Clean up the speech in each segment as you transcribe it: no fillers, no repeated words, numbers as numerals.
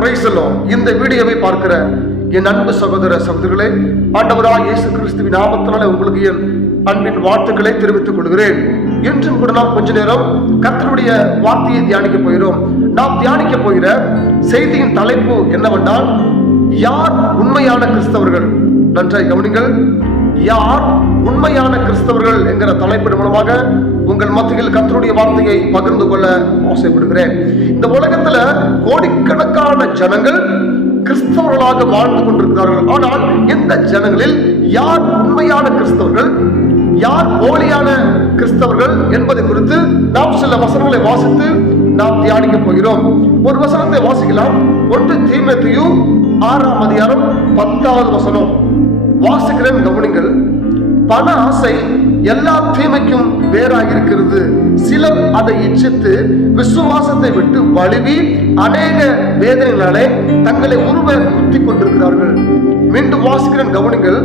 Praise the Lord. இந்த வீடியோவை பார்க்கிற என் அன்பு சகோதர சகோதரிகளே, ஆண்டவராகிய இயேசு கிறிஸ்துவின் நாமத்தினாலே உங்களுக்கு என் அன்பின் வாழ்த்துக்களை தெரிவித்துக் கொள்கிறேன். இன்றும் கூட நாம் கொஞ்ச நேரம் கர்த்தருடைய வார்த்தையை தியானிக்க போகிறோம். நாம் தியானிக்க போகிற செய்தியின் தலைப்பு என்னவென்றால், யார் உண்மையான கிறிஸ்தவர்கள்? நன்றாய் கவனிங்கள். யார் உண்மையான கிறிஸ்தவர்கள் என்கிற தலைப்பின் மூலமாக உங்கள் மத்தியில் கர்த்தருடைய வார்த்தையை பகிர்ந்து கொள்ள ஆசைப்படுகிறேன். இந்த உலகத்துல கோடிக்கணக்கான ஜனங்கள் கிறிஸ்தவர்களாக வாழ்ந்து கொண்டிருக்கிறார்கள். ஆனால் இந்த ஜனங்களில் யார் உண்மையான கிறிஸ்தவர்கள், யார் போலியான கிறிஸ்தவர்கள் என்பதை குறித்து நாம் சில வசனங்களை வாசித்து நாம் தியானிக்க போகிறோம். ஒரு வசனத்தை வாசிக்கலாம். 1 தீமோத்தேயு 6ஆம் அதிகாரம் 10வது வசனம் வாசிக்கிறேன், கவனிங்கள். பண ஆசை எல்லா தீமைக்கும் வேறாக இருக்கிறது. சிலர் அதை இச்சித்து விசுவாசத்தை விட்டு வழுவி அநேக வேதனைகளாலே தங்களை உருவ குத்திக் கொண்டிருக்கிறார்கள். மீண்டும் வாசிக்கிறேன், கவனிங்கள்.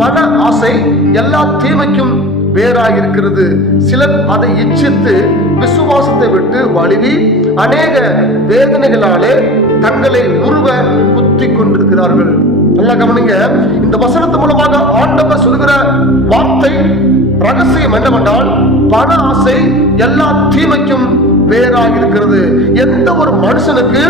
பண ஆசை எல்லா தீமைக்கும் வேறாக இருக்கிறது. சிலர் அதை இச்சித்து விசுவாசத்தை விட்டு வழுவி அநேக வேதனைகளாலே தங்களை உருவ குத்திக் கொண்டிருக்கிறார்கள். நல்லா கவனிங்க. இந்த வசனத்து மூலமாக ஆண்டவர் சொல்கிற வார்த்தை ரகசியம் என்னவென்றால், பண ஆசை எல்லா தீமைக்கும் வேறாக இருக்கிறது. எந்த ஒரு மனுஷனுக்கு,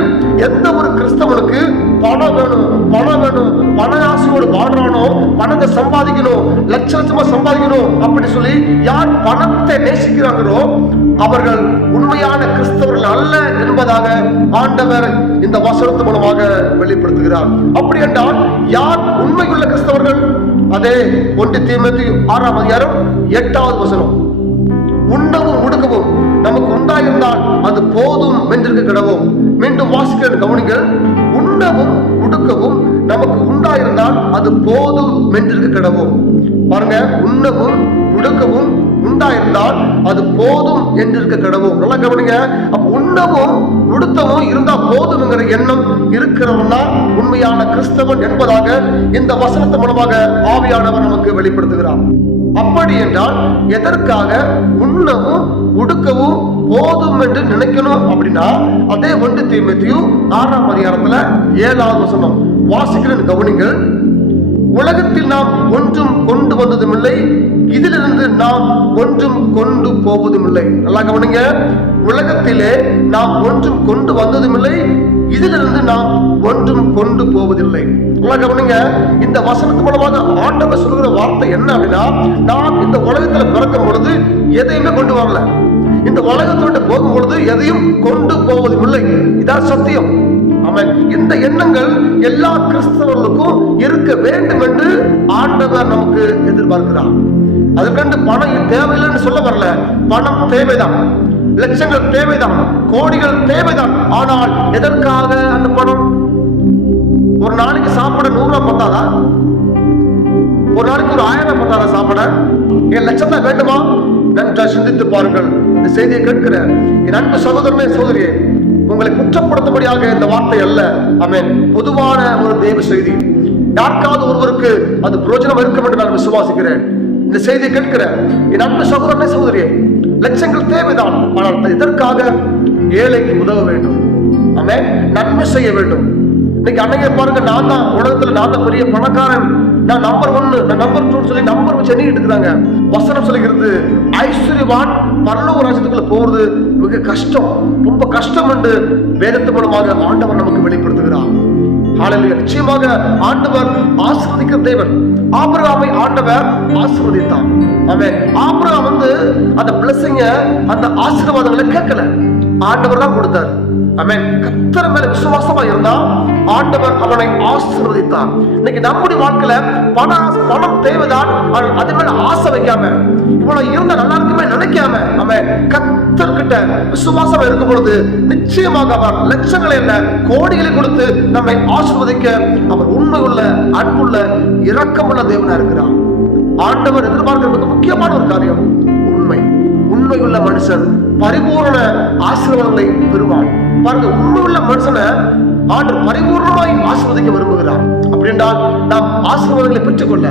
எந்த ஒரு கிறிஸ்தவனுக்கு பணம் வேணும், பணம் வேணும், பண ஆசையோடு வாழ்றானோ, பணத்தை சம்பாதிக்கணும், லட்ச லட்சமா சம்பாதிக்கணும் அப்படி சொல்லி யார் பணத்தை நேசிக்கிறாங்களோ அவர்கள் உண்மையான கிறிஸ்தவர்கள் அல்ல என்பதாக ஆண்டவர் இந்த வசனத்து மூலமாக வெளிப்படுத்துகிறார். அப்படி என்றால் யார் உண்மையுள்ள கிறிஸ்தவர்கள்? அதே 1 தீமோத்தேயு 6ஆம் அதிகாரம் 8வது வசனம், உண்ணவும் உடுக்கவும் நமக்கு உண்டாயிருந்தால் அது போதும் என்றிருக்க கிடவும். மீண்டும் வாசிக்கிறேன், கவனிங்கள். உண்ணவும் உடுக்கவும் நமக்கு உண்டாயிருந்தால் அது போதும் என்றிருக்க கிடவும். பாருங்க, உண்ணவும் உடுக்கவும் உண்டாயிருந்தால் அது போதும் என்றிருக்க கிடவும். நல்லா கவனிங்க. அப்ப உண்ணவும் உடுத்தவும் இருந்தா போதும்ங்கிற எண்ணம் இருக்கிறவன் தான் உண்மையான கிறிஸ்தவன் என்பதாக இந்த வசனத்தின் மூலமாக ஆவியானவர் நமக்கு வெளிப்படுத்துகிறார். அப்படி என்றால் எதற்காக உண்ணவும் உடுக்கவும் போதும் என்று நினைக்கணும் அப்படின்னா, அதே 1 தீமோத்தேயு 6ஆம் அதிகாரத்துல 7வது வசனம் வாசிக்கிறேன், கவனிங்கள். உலகத்தில் நாம் ஒன்றும் கொண்டு வந்ததும் இல்லை, இதிலிருந்து நாம் ஒன்றும் கொண்டு போவதும் இல்லை. நல்லா கவனிங்க. உலகத்திலே நாம் ஒன்றும் கொண்டு வந்ததும் இல்லை, இதிலிருந்து நாம் ஒன்றும் கொண்டு போவதில்லை. நல்லா கவனிங்க. இந்த வசனத்து மூலமாக ஆண்டவர் சொல்கிற வார்த்தை என்ன அப்படின்னா, நாம் இந்த உலகத்துல பிறக்கும் பொழுது எதையுமே கொண்டு வரல, இந்த உலகத்தோடு போகும் பொழுது எதையும் கொண்டு போவதும் இல்லை. இதான் சத்தியம். இந்த எண்ணங்கள் எல்லா கிறிஸ்தவர்களுக்கும் இருக்க வேண்டும் என்று ஆண்டவர் நமக்கு எதிர்பார்க்கிறார். அதுக்கண்டு பணம் தேவையில்லைன்னு சொல்ல வரல. பணம் தேவைதான், லட்சங்கள் தேவைதான், கோடிகள் தேவைதான். ஆனால் எதற்காக அந்த பணம்? ஒரு நாளைக்கு சாப்பிட 100 ரூபாய் பத்தாதா? ஒரு நாளைக்கு ஒரு 1000 ரூபாய் பத்தாதா சாப்பிட? என் லட்சத்தை வேண்டுமா? நன்றாக சிந்தித்து பாருங்கள். இந்த செய்தியை கேட்கிற என் அன்பு சகோதரனே, சகோதரியே, உங்களை குற்றப்படுத்தும்படியாக இந்த வார்த்தை அல்ல. ஆமென். பொதுவான ஒரு தேவ செய்தி. யாருக்காவது ஒருவருக்கு அது பிரயோஜனம் இருக்கும் என்று நான் விசுவாசிக்கிறேன். இந்த செய்தியை கேட்கிற என் அன்பு சகோதரனே, சகோதரியே, லட்சங்கள் தேவைதான். ஆனால் இதற்காக ஏழைக்கு உதவ வேண்டும். ஆமென். நன்மை செய்ய வேண்டும். இன்னைக்கு அன்னைக்கு பாருங்க, நான் தான் உலகத்துல, நான் தான் பெரிய பணக்காரன், நான் நம்பர் 1, நான் நம்பர் 2 சொல்லி நம்பர் வச்சு எண்ணிட்டு இருக்கிறாங்க. வசனம் சொல்லுகிறது, ஐஸ்வர்யவான் பரலோக ராஜ்யத்துக்குள்ள போறது மிக கஷ்டம், ரொம்ப கஷ்டம் என்று வேதத்து மூலமாக ஆண்டவர் நமக்கு வெளிப்படுத்துகிறார். ஹல்லேலூயா. நிச்சயமாக ஆண்டவர் ஆசீர்வதிக்கிற தேவன். ஆபிரகாமை ஆண்டவர் ஆசீர்வதித்தார். ஆமென். ஆபிரகாம் அந்த பிளஸிங்க, அந்த ஆசீர்வாதங்களை கேட்கல, ஆண்டவர் தான் கொடுத்தார். ஆமென். கர்த்தர் மேல விசுவாசமா இருந்தா ஆண்டவர் அவனை ஆசீர்வதித்தார். இன்னைக்கு நம்முடைய வாழ்க்கையில பணம் தேவைதான், அது மேல ஆசை வைக்காம, இவ்வளவு இருந்தா நல்லா இருக்குமே நினைக்காம, ஆமென், கர்த்தர்கிட்ட விசுவாசமா இருக்கும் பொழுது நிச்சயமாக அவர் லட்சங்களை இல்ல கோடிகளை கொடுத்து நம்மை ஆசீர்வதிக்க அவர் உண்மையுள்ள, அன்புள்ள, இரக்கமுள்ள தேவனா இருக்கிறார். ஆண்டவர் எதிர்பார்க்கிற மிக முக்கியமான ஒரு காரியம் உண்மை. உண்மையுள்ள மனுஷன் பரிபூர்ண ஆசீர்வாதங்களை பெறுவான். பாருங்க, உண்மையுள்ள மனுஷனை ஆண்டவர் பரிபூர்ணமாய் ஆசீர்வதிக்க விரும்புகிறார். அப்படி என்றால் நாம் ஆசீர்வாதங்களை பெற்றுக்கொள்ள,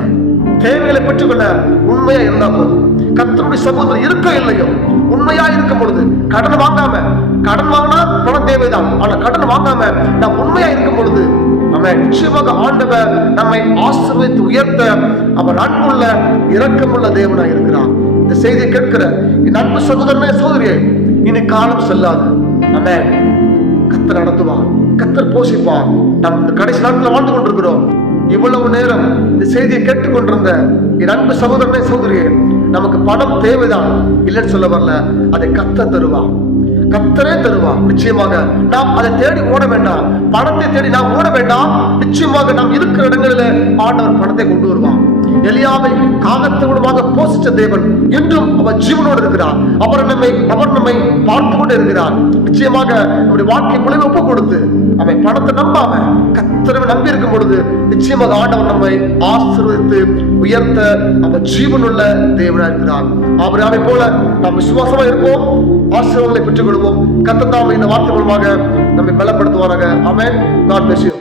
தேவைகளை பெற்றுக்கொள்ள உண்மையா இருந்தா போதும். கர்த்தருடைய சமூகத்தில் இருக்க இல்லையோ உண்மையா இருக்கும் பொழுது, கடன் வாங்காம, கடன் வாங்கினா பணம் தேவைதான், ஆனா கடன் வாங்காம நாம் உண்மையா இருக்கும் பொழுது நிச்சயமாக ஆண்டவர் நம்மை ஆசீர்வதித்து உயர்த்த அவர் அன்புள்ள இரக்கமுள்ள தேவனாய் இருக்கிறார். இந்த செய்தியை கேட்கிற என் அன்பு சகோதரனே சகோதரியே, இனி காலம் செல்லாது. ஆமென். கர்த்தர் நடத்துவார், கர்த்தர் போஷிப்பார். நாம் இந்த கடைசி நாட்களில் வாழ்ந்து கொண்டிருக்கிறோம். இவ்வளவு நேரம் இந்த செய்தியை கேட்டுக்கொண்டிருந்த என் அன்பு சகோதரனே சகோதரியே, நமக்கு பணம் தேவைதான், இல்லைன்னு சொல்ல வரல. அதை கர்த்தர் தருவார், கர்த்தரே தருவார். நிச்சயமாக நாம் அதை தேடி ஓட வேண்டாம், பணத்தை தேடி நாம் ஓட வேண்டாம். நிச்சயமாக நாம் இருக்கிற இடங்களில் ஆண்டவர் பணத்தை கொண்டு வருவார். எலியாவை காகத்தோடுமாக போஷித்த தேவன் இன்றும் அவர் ஜீவனோடு இருக்கிறார். அவர் நம்மை பார்த்து கொண்டு இருக்கிறார். நிச்சயமாக நம்முடைய வாழ்க்கை முழுவதும் ஒப்பு கொடுத்து அவன் பணத்தை நம்பாம கர்த்தரை நம்பி இருக்கும் பொழுது நிச்சயமாக ஆண்டவர் நம்மை ஆசீர்வதித்து உயர்த்த அவர் ஜீவனுள்ள தேவனாக இருக்கிறார். அவரை போல நாம் விசுவாசமா இருப்போம், ஆசீர்வாதங்களை பெற்றுக் கொள்வோம். கர்த்தர் தாமே இந்த வார்த்தை மூலமாக நம்மை பலப்படுத்துவாராக. ஆமென். God bless you.